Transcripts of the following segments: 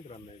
ఇక్కడ ఉన్నాయి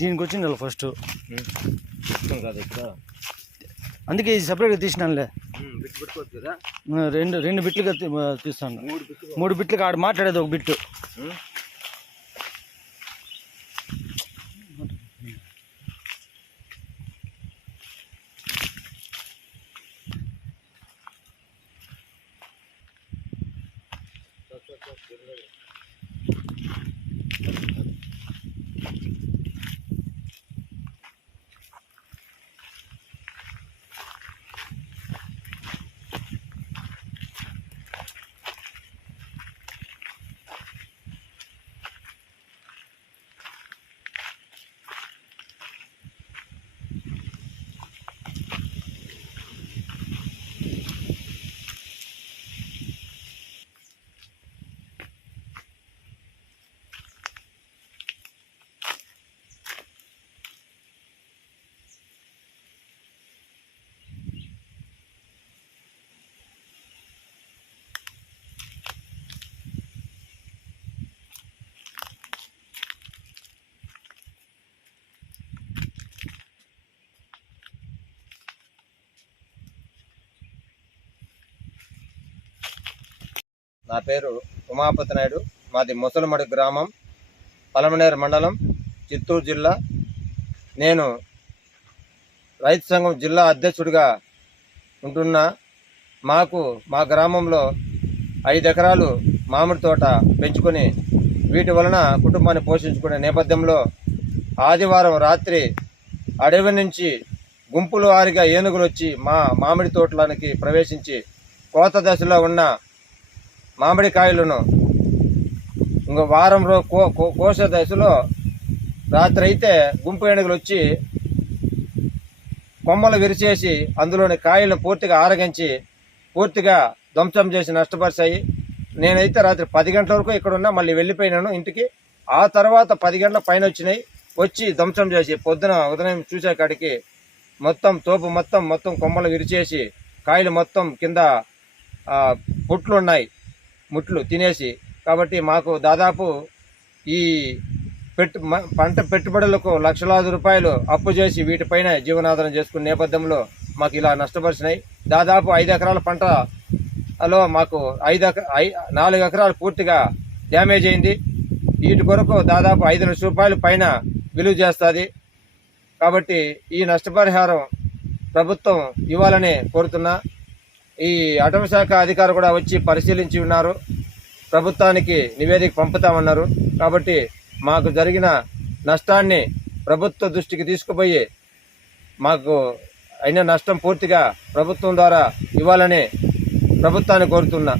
దీనికి వచ్చింది అలా ఫస్ట్ అందుకే ఇది సపరేట్గా తీసినానులే. రెండు రెండు బిట్లుగా తీస్తాను. మూడు బిట్లుగా ఆడ మాట్లాడేది ఒక బిట్టు. నా పేరు ఉమాపతి నాయుడు. మాది ముసలమడి గ్రామం పలమనేరు మండలం చిత్తూరు జిల్లా. నేను రైతు సంఘం జిల్లా అధ్యక్షుడిగా ఉంటున్నా. మాకు మా గ్రామంలో ఐదు ఎకరాలు మామిడి తోట పెంచుకొని వీటి వలన కుటుంబాన్ని పోషించుకునే నేపథ్యంలో ఆదివారం రాత్రి అడవి నుంచి గుంపులు వారిగా ఏనుగులు వచ్చి మా మామిడి తోటలోనికి ప్రవేశించి కోత దశలో ఉన్న మామిడికాయలను. ఇంకో వారం రో కో కో- దశలో రాత్రి అయితే గుంపు ఏనుగులు వచ్చి కొమ్మలు విరిచేసి అందులోని కాయలను పూర్తిగా ఆరగించి పూర్తిగా ధ్వంసం చేసి నష్టపరిచాయి. నేనైతే రాత్రి పది గంటల వరకు ఇక్కడ ఉన్నా మళ్ళీ వెళ్ళిపోయినాను ఇంటికి. ఆ తర్వాత పది గంటల పైన వచ్చినాయి వచ్చి ధ్వంసం చేసి పొద్దున ఉదయం చూసే కాడికి మొత్తం తోపు మొత్తం మొత్తం కొమ్మలు విరిచేసి కాయలు మొత్తం కింద పుట్లు ఉన్నాయి ముట్లు తినేసి కాబట్టి మాకు దాదాపు ఈ పెట్టు పంట పెట్టుబడులకు లక్షలాది రూపాయలు అప్పు చేసి వీటిపైన జీవనాధారం చేసుకునే నేపథ్యంలో మాకు ఇలా నష్టపరిచినాయి. దాదాపు ఐదు ఎకరాల పంటలో మాకు ఐదు ఎక- ఐ- నాలుగు ఎకరాలు పూర్తిగా డ్యామేజ్ అయింది. వీటి కొరకు దాదాపు ఐదు లక్షల రూపాయల పైన విలువ చేస్తుంది. కాబట్టి ఈ నష్టపరిహారం ప్రభుత్వం ఇవ్వాలని కోరుతున్నా. ఈ అటవీ శాఖ అధికారులు కూడా వచ్చి పరిశీలించి ఉన్నారు. ప్రభుత్వానికి నివేదిక పంపుతామన్నారు. కాబట్టి మాకు జరిగిన నష్టాన్ని ప్రభుత్వ దృష్టికి తీసుకుపోయి మాకు అయిన నష్టం పూర్తిగా ప్రభుత్వం ద్వారా ఇవ్వాలని ప్రభుత్వాన్ని కోరుతున్నా.